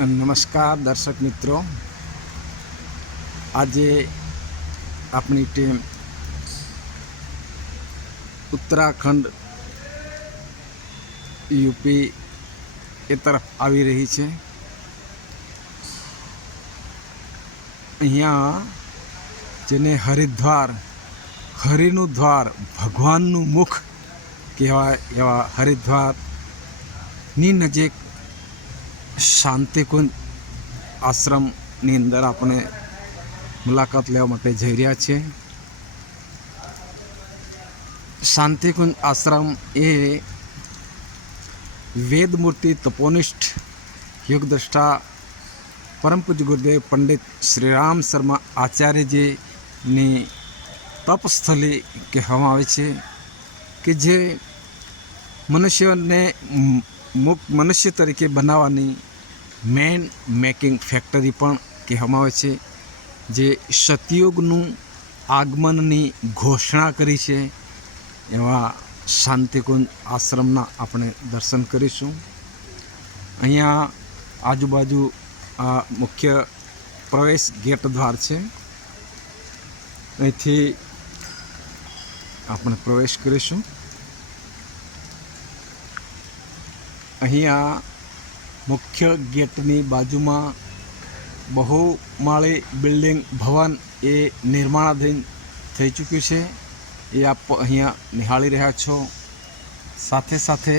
નમસ્કાર દર્શક મિત્રો, આજે આપણી ટીમ ઉત્તરાખંડ યુપી એ તરફ આવી રહી છે। અહીંયા જેને હરિદ્વાર, હરિનું દ્વાર, ભગવાનનું મુખ કહેવાય એવા હરિદ્વારની નજીક શાંતિકુંજ આશ્રમની અંદર આપણે મુલાકાત લેવા માટે જઈ રહ્યા છીએ। શાંતિકુંજ આશ્રમ એ વેદમૂર્તિ તપોનિષ્ઠ યોગદ્રષ્ટા પરમ પૂજ્ય ગુરુદેવ પંડિત શ્રીરામ શર્મા આચાર્યજીની તપસ્થલી કહેવામાં આવે છે કે જે મનુષ્યને મનુષ્ય તરીકે બનાવવાની મેન મેકિંગ ફેક્ટરી પણ કહેવામાં આવે છે, જે સતયુગનું આગમનની ઘોષણા કરી છે। એવા શાંતિકુંજ આશ્રમના આપણે દર્શન કરીશું। અહીંયા આજુબાજુ આ મુખ્ય પ્રવેશ ગેટ દ્વાર છે, અહીંથી આપણે પ્રવેશ કરીશું। અહીંયા મુખ્ય ગેટની બાજુમાં બહુમાળી બિલ્ડિંગ ભવન એ નિર્માણાધીન થઈ ચૂક્યું છે, એ આપ અહીંયા નિહાળી રહ્યા છો। સાથે સાથે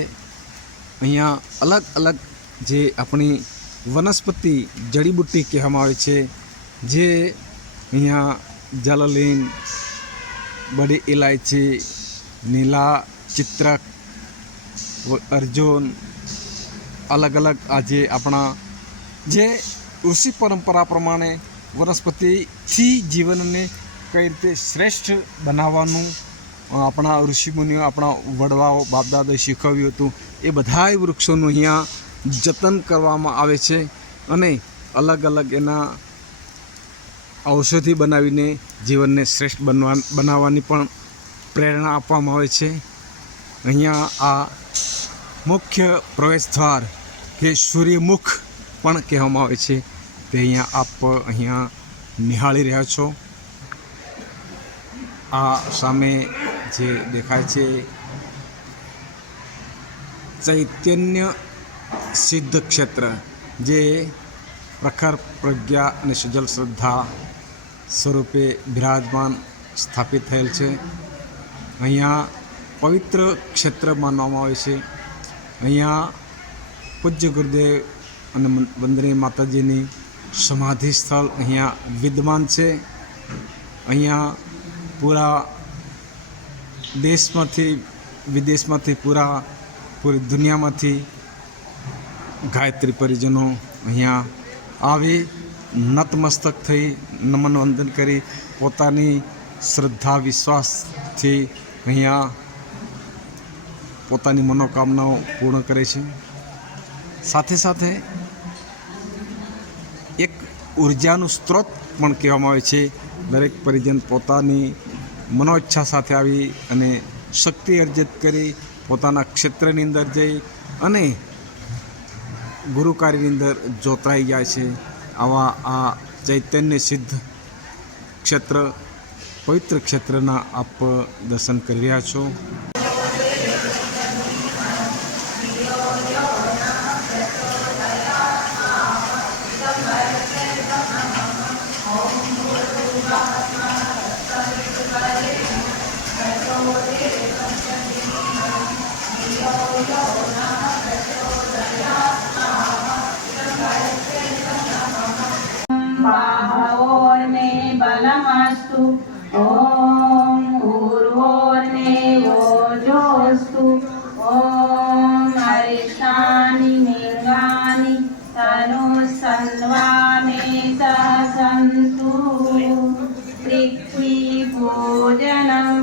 અહીંયા અલગ અલગ જે આપણી વનસ્પતિ જડીબુટ્ટી કહેવામાં આવે છે, જે અહીંયા જલલીન, બડી ઇલાયચી, નીલા ચિત્રક, અર્જુન, અલગ અલગ આજે આપણા જે ઋષિ પરંપરા પ્રમાણે વનસ્પતિથી જીવનને કઈ રીતે શ્રેષ્ઠ બનાવવાનું આપણા ઋષિમુનિઓ, આપણા વડવાઓ, બાપદાદાએ શીખવ્યું હતું, એ બધાય વૃક્ષોનું અહીંયા જતન કરવામાં આવે છે અને અલગ અલગ એના ઔષધિ બનાવીને જીવનને શ્રેષ્ઠ બનાવવાની પણ પ્રેરણા આપવામાં આવે છે। અહીંયા આ મુખ્ય પ્રવેશદ્વાર કે સૂર્યમુખ પણ કહેવામાં આવે છે, તે અહીંયા આપ અહીંયા નિહાળી રહ્યા છો। આ સામે જે દેખાય છે ચૈતન્ય સિદ્ધ ક્ષેત્ર, જે પ્રખર પ્રજ્ઞા અને સુજલ શ્રદ્ધા સ્વરૂપે બિરાજમાન સ્થાપિત થયેલ છે। અહીંયા પવિત્ર ક્ષેત્ર માનવામાં આવે છે। અહીંયા પૂજ્ય ગુરુદેવ અને વંદનીય માતાજીની સમાધિ સ્થળ અહીંયા વિદ્યમાન છે। અહીંયા પૂરા દેશમાંથી, વિદેશમાંથી, પૂરી દુનિયામાંથી ગાયત્રી પરિજનો અહીંયા આવી નતમસ્તક થઈ, નમન વંદન કરી, પોતાની શ્રદ્ધા વિશ્વાસથી અહીંયા પોતાની મનોકામનાઓ પૂર્ણ કરે છે। સાથે સાથે એક ઉર્જાનું સ્ત્રોત પણ કહેવામાં આવે છે। દરેક પરિજન પોતાની મનોઈચ્છા સાથે આવી અને શક્તિ અર્જિત કરી પોતાના ક્ષેત્રની અંદર જઈ અને ગુરુ કાર્યની અંદર જોતરાઈ જાય છે। આવા આ ચૈતન્ય સિદ્ધ ક્ષેત્ર, પવિત્ર ક્ષેત્રના આપ દર્શન કરી રહ્યા છો। बाहोर्मे बलमस्तु ओम ऊर्वोर्मे ओजोस्तु ओम अरिष्टानि लिंगानि तनुसन्वामे ससन्तु पृथ्वी भोजनम।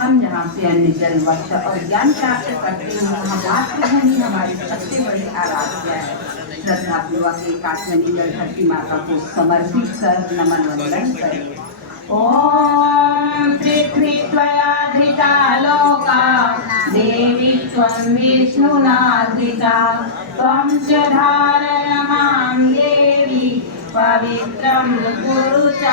हम जहाँ से अन्य जल, वर्ष और ज्ञान प्राप्त करते हैं, वहाँ मातृभूमि हमारी सबसे बड़ी आराध्या है। श्रद्धापूर्वक एकात्मनि धरती माता को समर्पित कर नमन वंदन करें। ओम पृथ्वी त्वया धृता लोका देवी त्वं विष्णुना धृता त्वं च धारय मां पवित्रं कुरु च